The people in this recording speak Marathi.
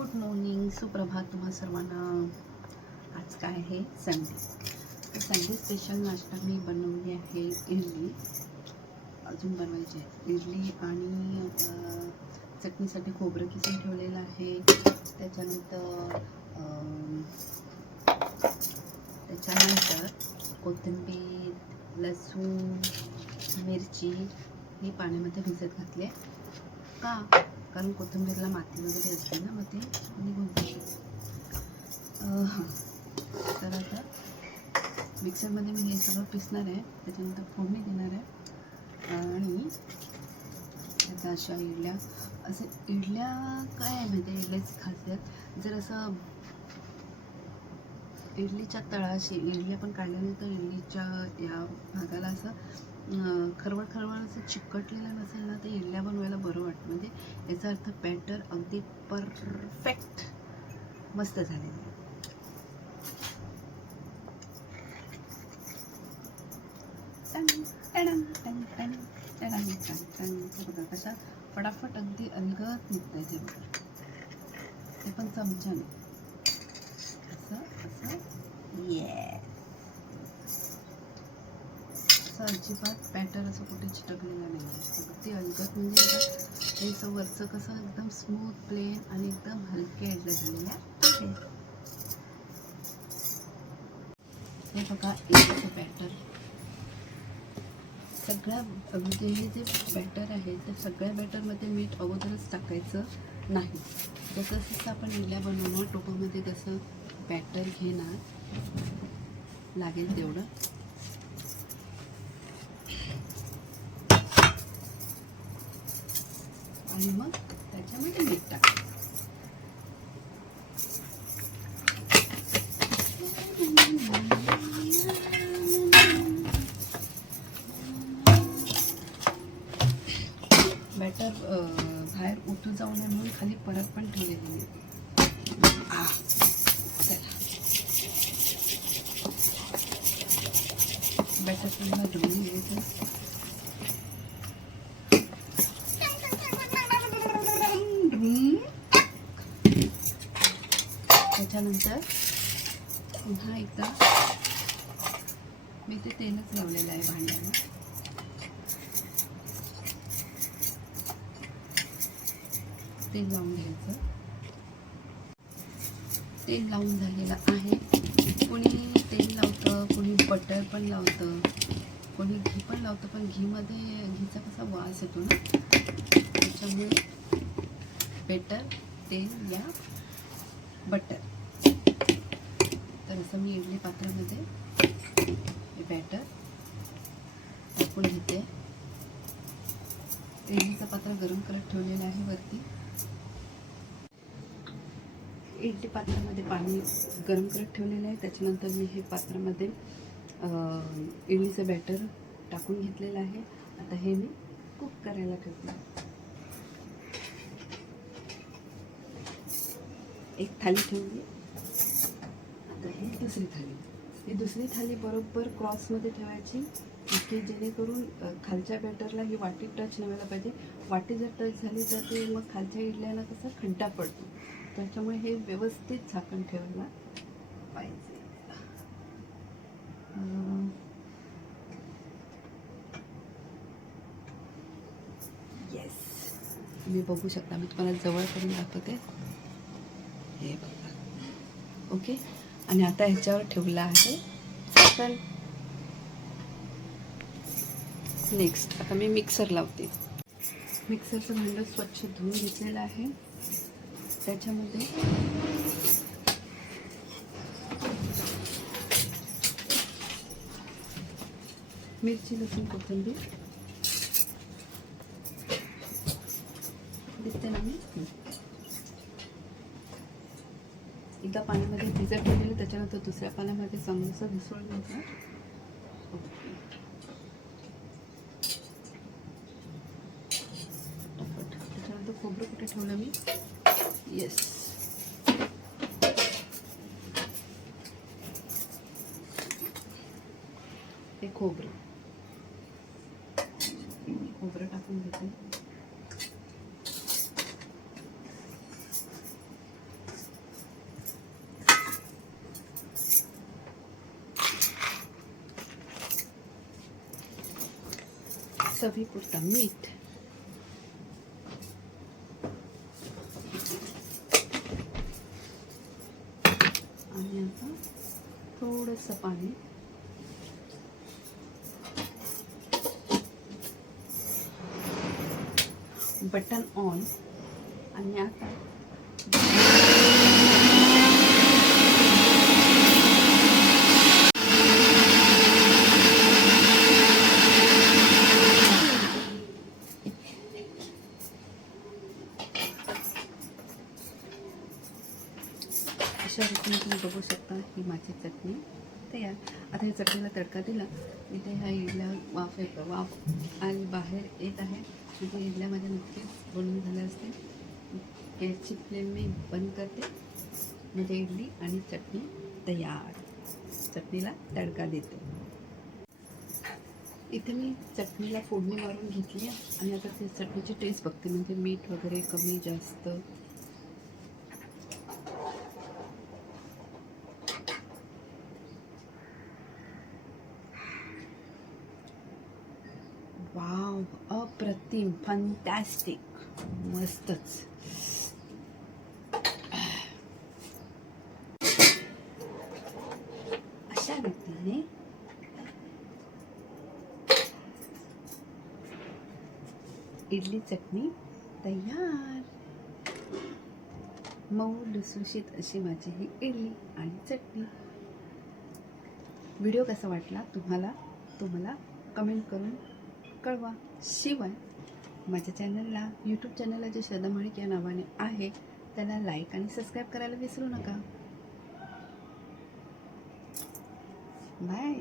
गुड मॉर्निंग, सुप्रभात तुम्हा सर्वांना. आज काय आहे? संडे. तर संडे स्पेशल नाश्ता मी बनवली आहे इडली. अजून बनवायची आहे इडली आणि चटणीसाठी खोबरं किसून ठेवलेलं आहे. त्याच्यानंतर कोथिंबीर, लसूण, मिरची ही पाण्यामध्ये भिजत घातली आहे. का? कारण कोथिंबीरला माती वगैरे असते ना, मग ते निघून जाते. तर आता मिक्सरमध्ये मी हे सगळं पिसणार आहे. त्याच्यानंतर फोडणी देणार आहे आणि त्याच्या अशा इडल्या. इडल्या काय आहे माहिती आहे? इडल्याची खासियत जर असं इडलीच्या तळाशी इडली आपण काढल्यानंतर इडलीच्या या भागाला असं खरवळ असं चिकटलेलं नसेल ना, तर इडल्या बनवायला बरं वाटतं. म्हणजे याचा अर्थ बॅटर अगदी परफेक्ट मस्त झालेलं आहे. बघा कशा फटाफट अगदी अलगद निघत आहे. ते बघा, ते पण चमच्याने असं अजिबात बॅटर असं कुठे चिटकलेलं नाही आहे. अगदी अलगद. म्हणजे हे वरचं कसं एकदम स्मूथ प्लेन आणि एकदम हलके इडल्या झालेल्या आहे. हे बघा इडलीचं बॅटर सगळ्या म्हणजे हे जे बॅटर आहे ते सगळ्या बॅटरमध्ये मीठ अगोदरच टाकायचं नाही. जसं जसं आपण इडल्या बनवणार टोपामध्ये कसं बॅटर घेणार लागेल तेवढं आणि मग त्याच्यामध्ये मीठ टाकायचं. बॅटर बाहेर उतू जाऊ नये म्हणून खाली परत पण ठेवलेली आहे. बॅटर पूर्ण ढवळून घ्यायचं. त्याच्यानंतर पुन्हा एकदा मी ते तेलच लावलेलं आहे भांड्याला. तेल लावून घ्यायचं. तेल लावून झालेलं आहे. कोणी तेल लावतं, कोणी बटर पण लावतं, कोणी घी पण लावतं. पण घीचा कसा वास येतो ना, त्याच्यामुळे बेटर तेल या बटर. तर असं मी इडली पात्रामध्ये हे बॅटर टाकून घेते. इडलीचं पात्र गरम करत ठेवलेलं आहे वरती. इडली पात्रामध्ये पाणी गरम करत ठेवलेलं आहे. त्याच्यानंतर मी हे पात्रामध्ये इडलीचं बॅटर टाकून घेतलेलं आहे. आता हे मी कुक करायला ठेवते. एक थाली ठेवली. आता ही दुसरी थाली बरोबर क्रॉसमध्ये ठेवायची की जेणेकरून खालच्या बॅटरला ही वाटी टच नाही व्हायला पाहिजे. वाटी जर टच झाली तर ते मग खालच्या इडल्याला कसा खड्डा पडतो. त्याच्यामुळे हे व्यवस्थित झाकण ठेवायला पाहिजे. येस, तुम्ही बघू शकता. मी तुम्हाला जवळ करून दाखवते. हे बघा. ओके. आणि आता ह्याच्यावर ठेवलं आहे झाकण. नेक्स्ट आता मी मिक्सर लावते. मिक्सरचं भांडं स्वच्छ धुवून घेतलेलं आहे. त्याच्यामध्ये मिरची, लसूण, कोथिंबीर देते ना मी. एकदा पाण्यामध्ये भिजत ठेवलेलं, त्याच्यानंतर दुसऱ्या पाण्यामध्ये चांगलंसं भिसळून घ्यायचं. त्याच्यानंतर खोबरं कुठे ठेवलं मी? येस, हे खोबरं टाकून घेते. चवीपुरता मीठ, आणि आता थोडंसं पाणी. Button on. आणि आता अशा रीतीने तुम्ही बघू शकता ही माझी चटणी तयार. आता या चटणीला तडका दिला. इथे ह्या इडल्या वाफ आणि बाहेर येत आहे. म्हणजे इडल्या माझ्या नक्कीच बनवून झाल्या असतील. गॅसची फ्लेम मी बंद करते. म्हणजे इडली आणि चटणी तयार. चटणीला तडका देते. इथे मी चटणीला फोडणी मारून घेतली आहे आणि आता ते चटणीची टेस्ट बघते. म्हणजे मीठ वगैरे कमी जास्त. वाव, अप्रतिम, फंटॅस्टिक, मस्तच. अशा रीतीने इडली चटणी तयार. मऊ लुसलुशीत अशी माझी ही इडली आणि चटणी. व्हिडिओ कसा वाटला तुम्हाला कमेंट करून कळवा. शिवाय माझ्या चॅनलला, यूट्यूब चॅनलला जे श्रद्धा माळिक या नावाने आहे त्याला लाईक आणि सबस्क्राईब करायला विसरू नका. बाय.